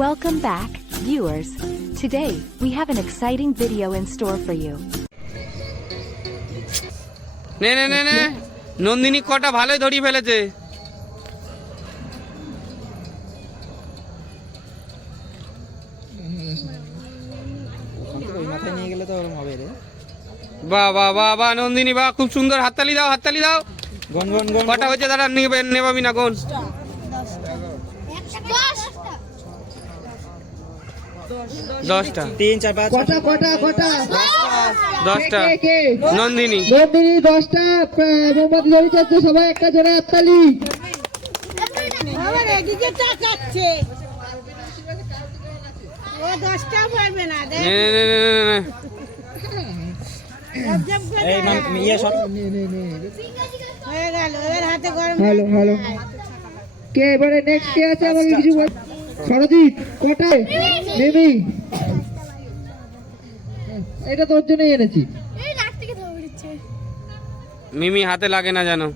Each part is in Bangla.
Welcome back, viewers. Today, we have an exciting video in store for you. নে নে নে নে নন্দিনী কটা ভালোই ধরিয়ে ফেলেছে। বাহ বাহ বাহ বাহ নন্দিনী বাহ, খুব সুন্দর। হাততালি দাও, হাততালি দাও। কটা হয়েছে দাঁড়া, নেবাবি না কোন? 10টা। 3 4 5 10টা। নন্দিনী 10টা। মোমবাতি ধরিয়েছে সবাই, একটা জোরে হাততালি। আমার এদিকে তাকাচ্ছে। ও 10টা পারবে না দেখ। নে নে নে নে নে। এই ইয়া শট হয়ে গেল, এর হাতে গরম। হ্যালো হ্যালো, কে এবারে নেক্সট কে আছে আমাকে কিছু বল। সরজিৎ কোটায় নেবি, এটা তোর জন্যই এনেছি। মিমি হাতে লাগে না জানো।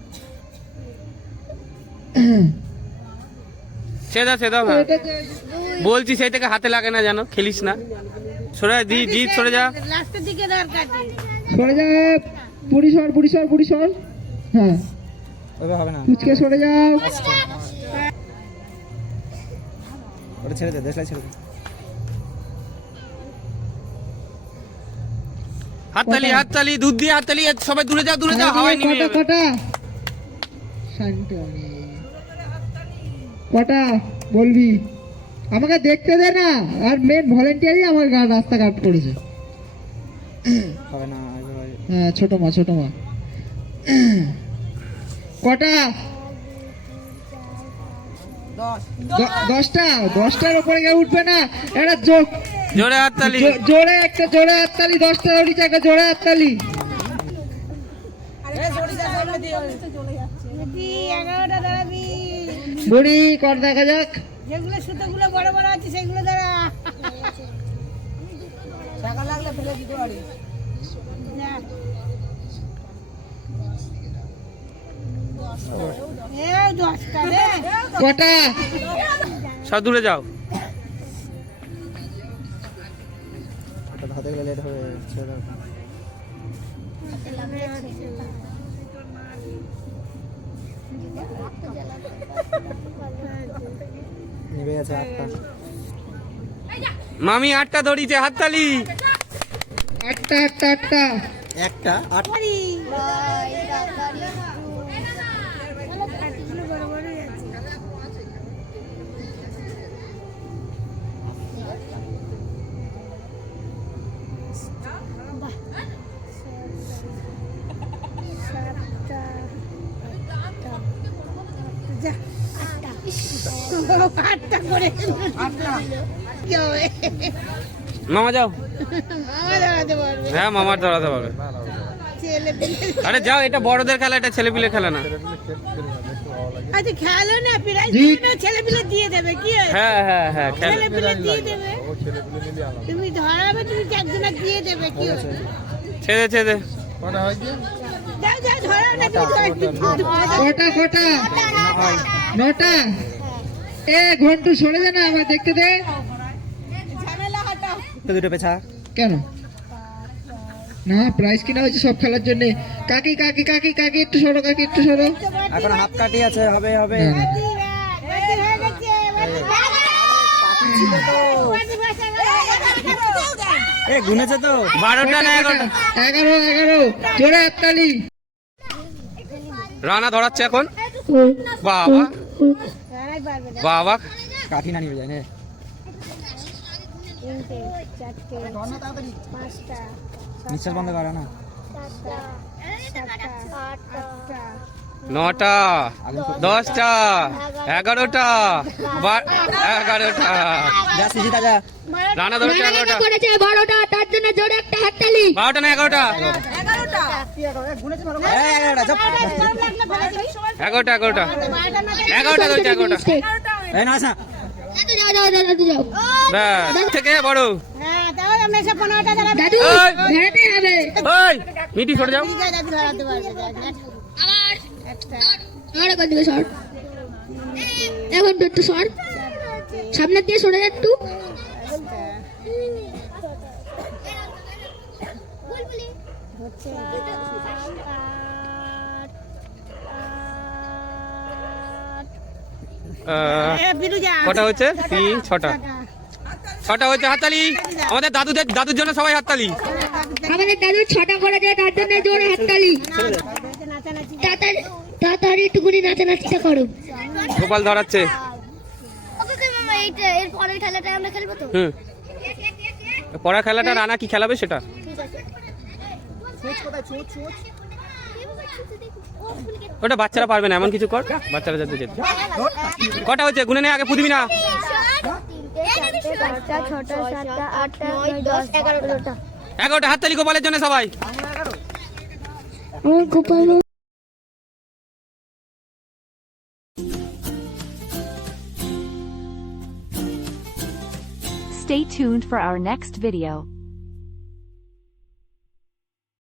সেদা সেদা হ্যাঁ বলছি, সেই থেকে হাতে লাগে না জানো, খেলিস না। সরে জিৎ সরে যা। লাস্টের দিকে দরকার। সরে যা, পুরি সর। হ্যাঁ ওটা হবে না, কুচকে সরে যাও। ওটা ছেড়ে দে, দেশলাই ছেড়ে দে। হাততালি হাততালি, দুধ দিয়ে হাততালি। সবাই দূরে যাও, দূরে যাও, হাওয়ায় নিয়ে যাবে। কটা শান্তনি, কটা বলবি আমাকে দেখতে দে না। আর মেন ভলেন্টিয়ারই আমার রাস্তা কাট করেছে। হবে না, হ্যাঁ ছোট মা কটা? 10টার উপরে কেউ উঠবে না। এটা জোরে হাততালি, জোরে হাততালি। 10টা উঠেছে, একটা জোরে হাততালি। 11টা দাঁড়াবি। বুড়ি কর দেখা যাক। যেগুলো সুতোগুলো বড় বড় আছে সেগুলো দাঁড়া। টাকা লাগলে ফেলে দিতে পারি। এই 10টা রে। কটা? সব দূরে যাও। হাতে গেলে হবে, ছেড়ে দাও। নেবে আছে 8টা। মামি 8টা ধরিছে, হাততালি। 8টা। একটা 8। মামা যাও। মামা দাঁড়াতে পারবে। হ্যাঁ মামার ধরাতে পারবে। আরে যাও, এটা বড়দের খেলা, এটা ছেলেপিলে খেলা না। আচ্ছা খেলো না, প্রাইজ ছেলেপিলে দিয়ে দেবে। কি হ্যাঁ হ্যাঁ হ্যাঁ খেলা। ছেলেপিলে দিয়ে দেবে। তুমি ধরাবে, তুমি একজনা দিয়ে দেবে। কি ছেড়ে যাও ধরাও না, তুমি কটা? 9টা। এ ঘন্টু সরে যা না, আমার দেখতে দে। ঝামেলা হটাও। দুটো পেছা কেন? না প্রাইজ কিনা হয়েছে সব খেলার জন্য। কাকি একটু সরো, এখন হাফ কাটি আছে, হবে হয়ে গেছে। এ গুনেছে তো 12টা না 11টা? 11 জোরে হাততালি। রানা ধরাচ্ছে এখন। বাবা বাবা, কাঠি না নিয়ে যায় না। 3টে 4টে 5টা নিশ্বাস বন্ধ করো না। 8টা 9টা 10টা 11টা 11টা। যা সিজিতা যা। রানা ধরেছে 11টা। 12টা, তার জন্য জোরে একটা হাততালি। 12টা না 11টা? 11টা। 11টা 11টা ধরছে 11টা। এই না আসা। যাও। ব্যাস থেকে বড়। হ্যাঁ তাহলে আমরা সব 15টা দাঁড়াবো। দাদু ধরাতে হবে। ওই মিটি সরে যাও। ঠিক আছে, দাদু ধরাতে পারবে। আবার একটা আর কত দিবে সর এখন তো একটু সর সামনের দিয়ে সরে যা একটু। কটা হচ্ছে? 3, 6টা। 6টা হচ্ছে, হাততালি। আমাদের দাদুর জন্য সবাই হাততালি। আমাদের দাদু 6টা করে যায়, তার জন্য জোরে হাততালি। তাড়াতাড়ি একটুকুনি নাচানাচিটা করো। গোপাল ধরাচ্ছে। এর পরের খেলাটা আমরা খেলবো তো? পড়া খেলাটা রানা কি খেলাবে সেটা? ওটা বাচ্চারা পারবে না, এমন কিছু কর, বাচ্চারা যাতে যেতে। কটা হচ্ছে গুনে নে, আগে পুদিবি না। 11টা। হাততালি গোপালের জন্য সবাই। Stay tuned for our next video.